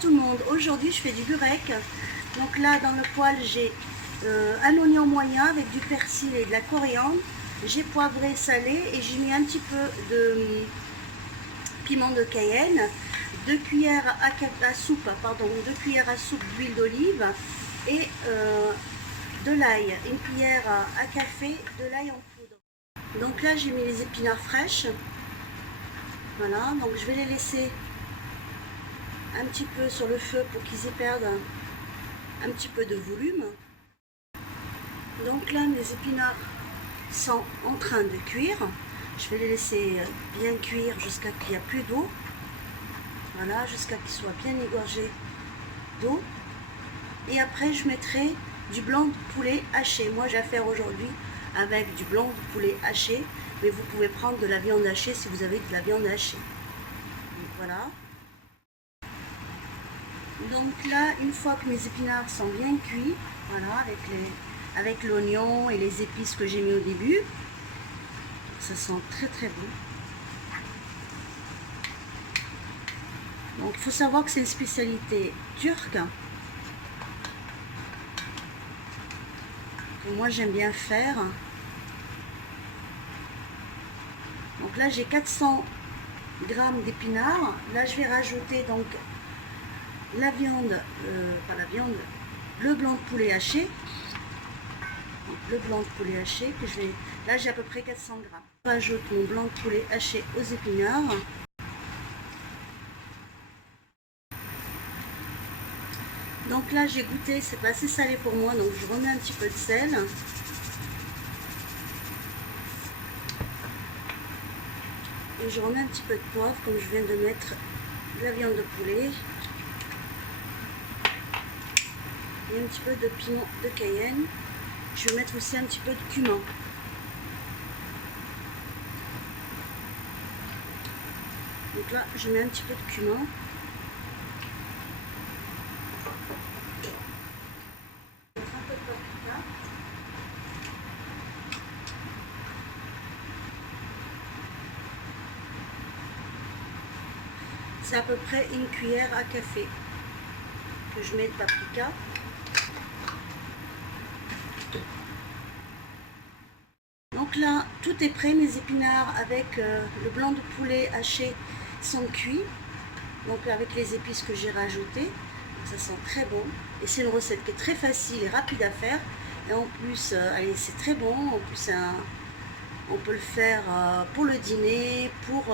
tout le monde, aujourd'hui je fais du burek. Donc là dans le poêle j'ai un oignon moyen avec du persil et de la coriandre. J'ai poivré, salé et j'ai mis un petit peu de piment de Cayenne, 2 cuillères à soupe, pardon, 2 cuillères à soupe d'huile d'olive et de l'ail, une cuillère à café de l'ail en poudre. Donc là j'ai mis les épinards fraîches. Voilà, donc je vais les laisser un petit peu sur le feu pour qu'ils y perdent un petit peu de volume. Donc là mes épinards sont en train de cuire. Je vais les laisser bien cuire jusqu'à qu'il n'y a plus d'eau. Voilà, jusqu'à qu'ils soient bien égorgés d'eau. Et après je mettrai du blanc de poulet haché. Moi j'ai affaire aujourd'hui avec du blanc de poulet haché, mais vous pouvez prendre de la viande hachée si vous avez de la viande hachée. Donc voilà. Donc là, une fois que mes épinards sont bien cuits, voilà, avec l'oignon et les épices que j'ai mis au début, ça sent très très bon. Donc il faut savoir que c'est une spécialité turque, que moi j'aime bien faire. Donc là j'ai 400 grammes d'épinards. Là je vais rajouter donc la viande, pas la viande, le blanc de poulet haché. Donc, le blanc de poulet haché que je vais. Là j'ai à peu près 400 grammes. Je rajoute mon blanc de poulet haché aux épinards. Donc là j'ai goûté, c'est pas assez salé pour moi, donc je remets un petit peu de sel. Et je remets un petit peu de poivre comme je viens de mettre de la viande de poulet. Et un petit peu de piment de Cayenne. Je vais mettre aussi un petit peu de cumin. Donc là je mets un petit peu de cumin. C'est à peu près une cuillère à café que je mets de paprika. Donc là, tout est prêt, mes épinards avec le blanc de poulet haché sont cuits. Donc avec les épices que j'ai rajoutées, ça sent très bon. Et c'est une recette qui est très facile et rapide à faire. Et en plus, allez, c'est très bon. En plus, on peut le faire pour le dîner, pour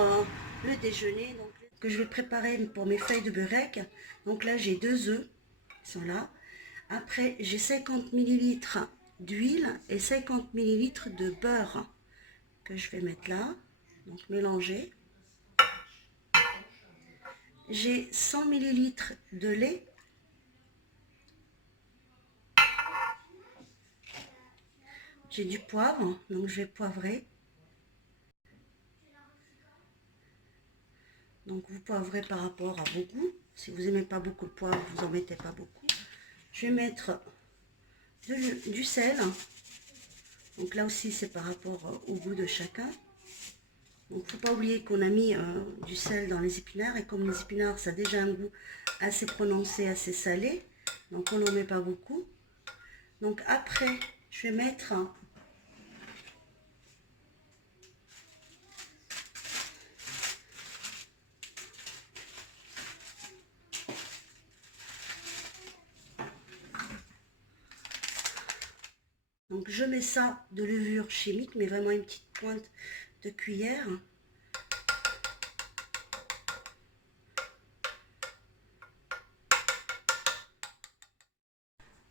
le déjeuner. Donc, que je vais préparer pour mes feuilles de burek. Donc là, j'ai 2 œufs, ils sont là. Après, j'ai 50 ml d'huile et 50 ml de beurre que je vais mettre là. Donc mélanger. J'ai 100 ml de lait. J'ai du poivre, donc je vais poivrer. Donc vous poivrez par rapport à vos goûts. Si vous n'aimez pas beaucoup le poivre, vous n'en mettez pas beaucoup. Je vais mettre du sel. Donc là aussi c'est par rapport au goût de chacun. Donc il ne faut pas oublier qu'on a mis du sel dans les épinards. Et comme les épinards ça a déjà un goût assez prononcé, assez salé. Donc on n'en met pas beaucoup. Donc après je vais mettre donc je mets ça de levure chimique, mais vraiment une petite pointe de cuillère.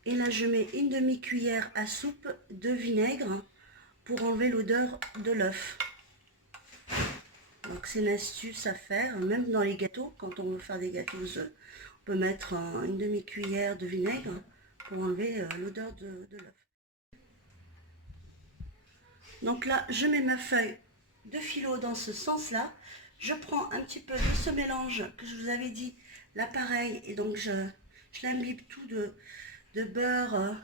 Et là je mets une demi-cuillère à soupe de vinaigre pour enlever l'odeur de l'œuf. Donc c'est une astuce à faire, même dans les gâteaux, quand on veut faire des gâteaux aux œufs, on peut mettre une demi-cuillère de vinaigre pour enlever l'odeur de l'œuf. Donc là, je mets ma feuille de phyllo dans ce sens-là. Je prends un petit peu de ce mélange que je vous avais dit, là pareil, et donc je l'imbibe tout de beurre.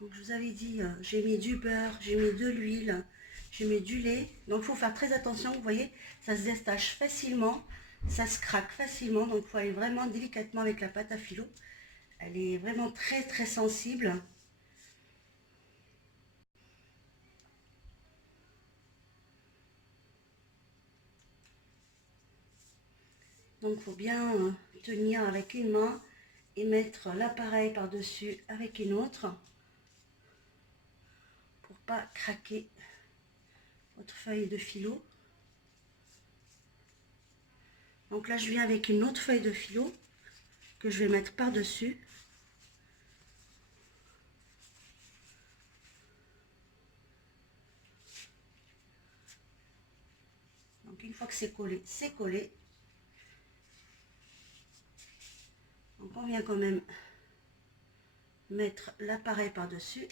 Donc je vous avais dit, j'ai mis du beurre, j'ai mis de l'huile, j'ai mis du lait. Donc il faut faire très attention, vous voyez, ça se détache facilement. ça se craque facilement, donc il faut aller vraiment délicatement avec la pâte à filo. Elle est vraiment très très sensible. Donc il faut bien tenir avec une main et mettre l'appareil par-dessus avec une autre pour pas craquer votre feuille de filo. Donc là je viens avec une autre feuille de filo que je vais mettre par-dessus. Donc une fois que c'est collé, c'est collé. Donc on vient quand même mettre l'appareil par-dessus.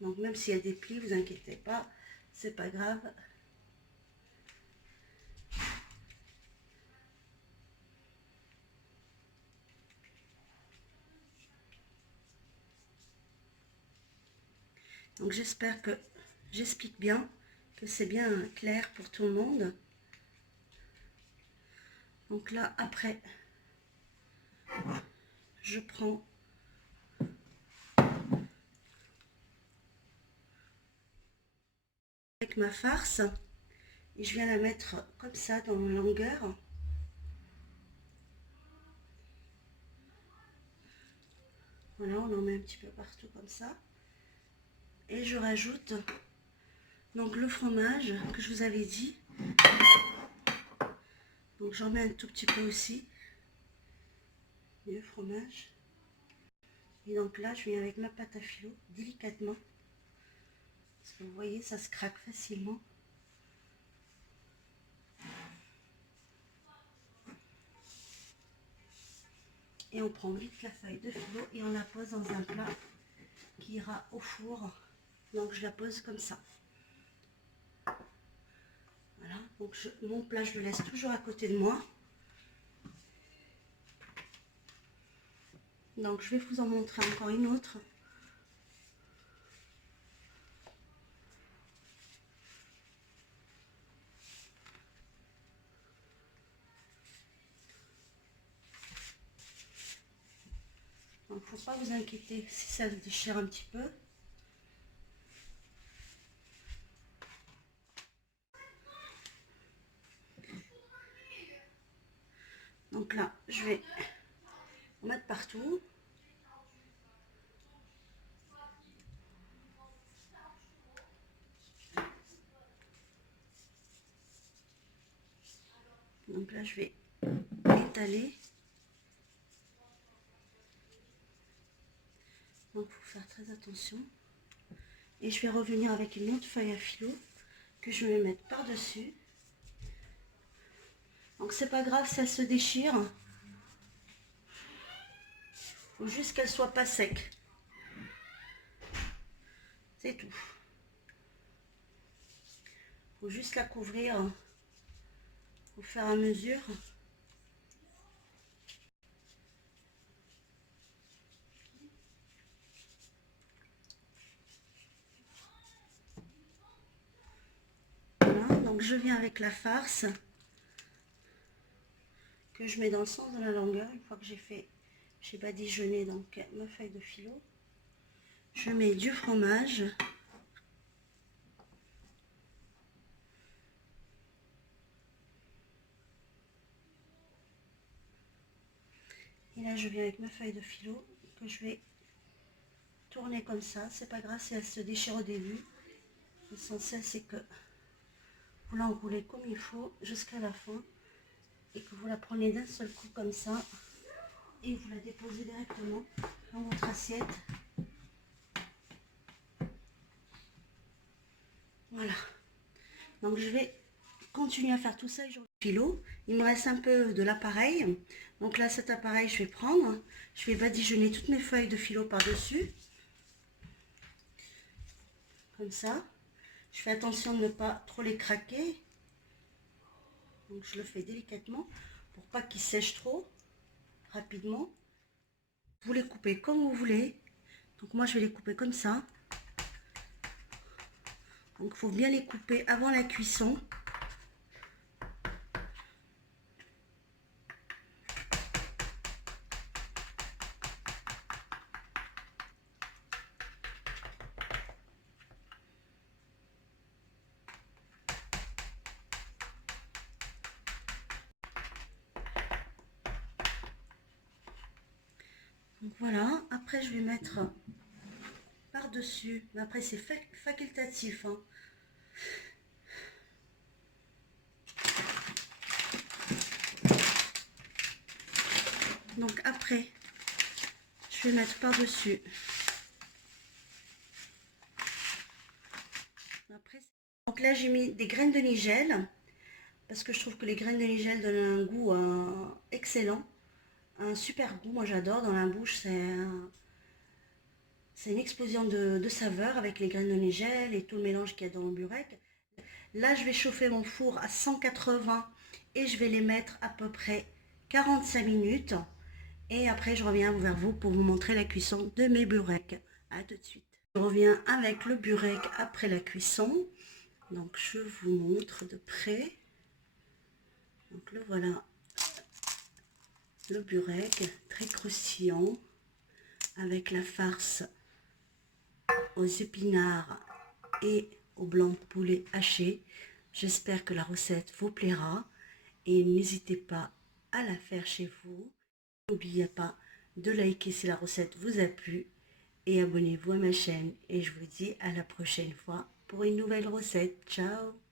Donc même s'il y a des plis, vous inquiétez pas, c'est pas grave. Donc j'espère que j'explique bien, que c'est bien clair pour tout le monde. Donc là après, je prends avec ma farce et je viens la mettre comme ça dans la longueur. Voilà, on en met un petit peu partout comme ça. Et je rajoute donc le fromage que je vous avais dit. Donc j'en mets un tout petit peu aussi. Le fromage. Et donc là, je viens avec ma pâte à filo délicatement. Parce que vous voyez, ça se craque facilement. Et on prend vite la feuille de filo et on la pose dans un plat qui ira au four. Donc je la pose comme ça. Voilà, donc mon plat je le laisse toujours à côté de moi. Donc je vais vous en montrer encore une autre. Donc faut pas vous inquiéter si ça se déchire un petit peu. Donc là, je vais en mettre partout. Donc là, je vais étaler. Donc, il faut faire très attention. Et je vais revenir avec une autre feuille à filo que je vais mettre par-dessus. Donc, c'est pas grave si elle se déchire. Il faut juste qu'elle soit pas sec. C'est tout. Il faut juste la couvrir au fur et à mesure. Voilà, donc je viens avec la farce que je mets dans le sens de la longueur. Une fois que j'ai badigeonné donc ma feuille de filo, je mets du fromage. Et là, je viens avec ma feuille de filo que je vais tourner comme ça. C'est pas grave si elle se déchire au début. L'essentiel, c'est que vous l'enroulez comme il faut jusqu'à la fin et que vous la prenez d'un seul coup comme ça et vous la déposez directement dans votre assiette. Voilà. Donc, je vais continuer à faire tout ça. Filo. Il me reste un peu de l'appareil. Donc là, cet appareil, je vais prendre. Je vais badigeonner toutes mes feuilles de filo par-dessus. Comme ça. Je fais attention de ne pas trop les craquer. Donc je le fais délicatement pour pas qu'ils sèchent trop rapidement. Vous les coupez comme vous voulez. Donc moi, je vais les couper comme ça. Donc il faut bien les couper avant la cuisson. voilà, après je vais mettre par-dessus, mais après c'est facultatif, hein. Donc après, je vais mettre par-dessus. Donc là j'ai mis des graines de nigel, parce que je trouve que les graines de nigel donnent un goût excellent, un super goût, moi j'adore, dans la bouche c'est une explosion de saveurs avec les graines de nigel et tout le mélange qu'il y a dans le burek. Là je vais chauffer mon four à 180 et je vais les mettre à peu près 45 minutes. Et après, je reviens vers vous pour vous montrer la cuisson de mes burecs. A tout de suite. Je reviens avec le burek après la cuisson. Donc, je vous montre de près. Donc, le voilà, le burek, très croustillant, avec la farce aux épinards et au blanc de poulet haché. J'espère que la recette vous plaira et n'hésitez pas à la faire chez vous. N'oubliez pas de liker si la recette vous a plu et abonnez-vous à ma chaîne et je vous dis à la prochaine fois pour une nouvelle recette. Ciao!